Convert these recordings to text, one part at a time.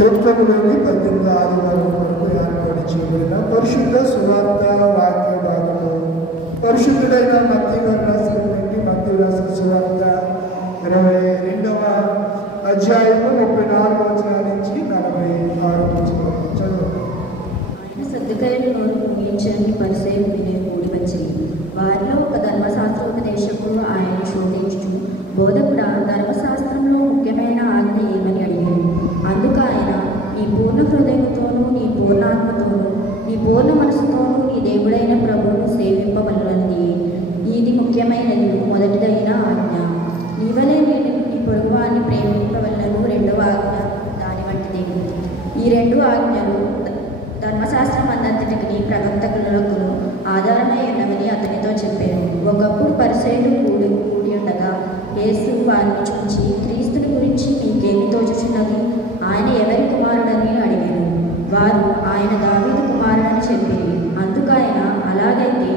తోటలోని 18 ఆదివారం వరకు ఏర్పాటు చేయబడిన పరిశుద్ధ సువార్త వాక్య భాగము పరిశుద్ధుడైన మత్తయి గారు రాసినటువంటి మత్తయి రాసిన సువార్త 22వ అధ్యాయము 34వ వచనం నుంచి 46వ వచనం చదువు. సద్దుకైన నోరు ముగించని పరిసేయుని కూడి వచ్చి వారిలో ఒక ధర్మశాస్త్రోపదేశకుడు ఆయన శోధించుచు, బోధకుడా, ధర్మశాస్త్రంలో ముఖ్యమైన ఆజ్ఞ ఏమని అడిగాడు. అందుకు ఆయన, నీ పూర్ణ హృదయంతోనూ, నీ పూర్ణాత్మతోనూ, నీ పూర్ణ మనసుతోనూ నీ దేవుడైన ప్రభువును సేవింపవలనది ఇది ముఖ్యమైనది, మొదటిదైన ఆజ్ఞ. నీవలే నేను నీ పొరుగువాన్ని ప్రేమింపవలను రెండవ ఆజ్ఞ దాని వంటిది. ఈ రెండు ఆజ్ఞలు ధర్మశాస్త్రం అంతటికి ప్రవక్తలకు ఆధారమై ఉన్నవని అతనితో చెప్పారు. ఒకప్పుడు పరిసయ్యులు కూడి ఉండగా యేసు వారిని చూచి, క్రీస్తుని గురించి మీకేమి తోచుచున్నది? ఆయన ఎవరి కుమారుడని అడిగారు. వారు, ఆయన దావీదు కుమారుడని చెప్పారు. అందుకు ఆయన, అలాగైతే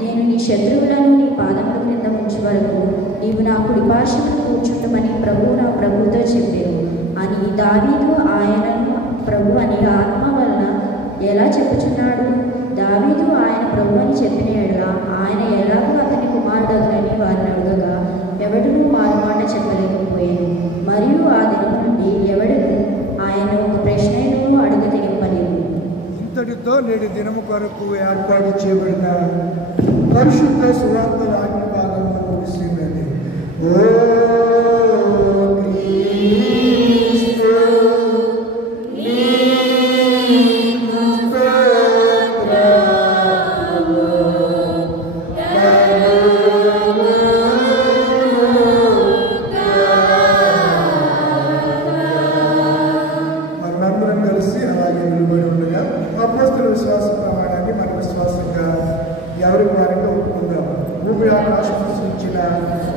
నేను నీ శత్రువులను నీ పాదముల క్రింద ఉంచు వరకు నీవు నా కుడిపార్శ్వమున కూర్చుండమని ప్రభువు నా ప్రభువుతో చెప్పారు అని దావీదు ఆయనను ప్రభు అని ఆత్మ వలన ఎలా చెప్పుచున్నాడు? దావీదు ఆయన ప్రభు అని చెప్పిన ఎడల ఆయన ఎలాగో అతని కుమారుడని వారిని అడగగా ఎవడునూ మారుమాట చెప్పలేకపోయాను. మరియు ఆ దినం నుండి ఎవడును ఆయన ఒక ప్రశ్నను అడుగ తెగింపలేదు. ఇంతటితో నేటి దినము కొరకు ఏర్పాటు చేయబడిన పరిశుద్ధ సువార్త వాక్య భాగము ముగిసిందండి. మనందరం కలిసి అలాగే నిలబడి ఉండగా అపోస్తలుల విశ్వాస ప్రమాణాన్ని మన విశ్వాసంగా ఎవరికి వారికి ఒప్పుకుందాం. భూమి ఆకాశం సృష్టించిన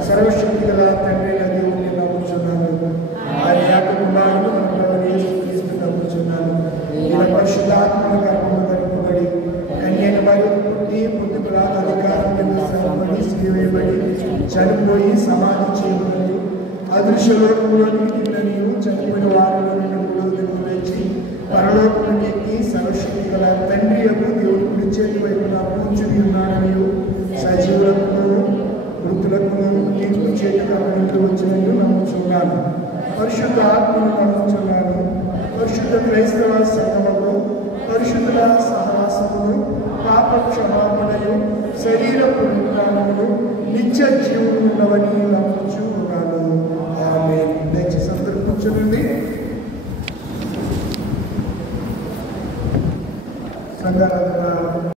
సర్వశక్తి గల తండ్రి దేవుడిని నమ్ముచున్నాను. ఆయన యొక్క కుమారుడు మన ప్రభువైన యేసుక్రీస్తు నమ్ముచున్నాను. ఈయన పరిశుద్ధాత్మ గర్భమున ధరింపబడి కన్యక మరియకు పుట్టి పుట్టుకరాత అధికారం కింద శ్రమపడి సిలువేయబడి చనిపోయి సమాధి చేయబడి అదృశ్యలోకంలోని నీవు చనిపోయిన వారిలో నుండి మూడవ దినము లేచి పరలోకమునికి ఎక్కి సర్వశక్తి గల తండ్రి యొక్క దేవుడి కుడి చేతి వైపున కూర్చుని ఉన్నాడని సజీవులకు మృతులకు తీర్పు చేతికి అప్పగించి వచ్చినట్టు నమ్ముచున్నాను. పరిశుద్ధ ఆత్మను నమ్ముచున్నాను. పరిశుద్ధ క్రైస్తవ సంఘములు, పరిశుద్ధుల సహవాసములు, పాప క్షమాపణలు, శరీర పునరుద్ధానములు, నిత్య జీవులు ఉన్నవని నమ్ముచు ఉన్నాను. ఆమేన్. దయచేసి అందరూ కూర్చోండి. సంఘారాధన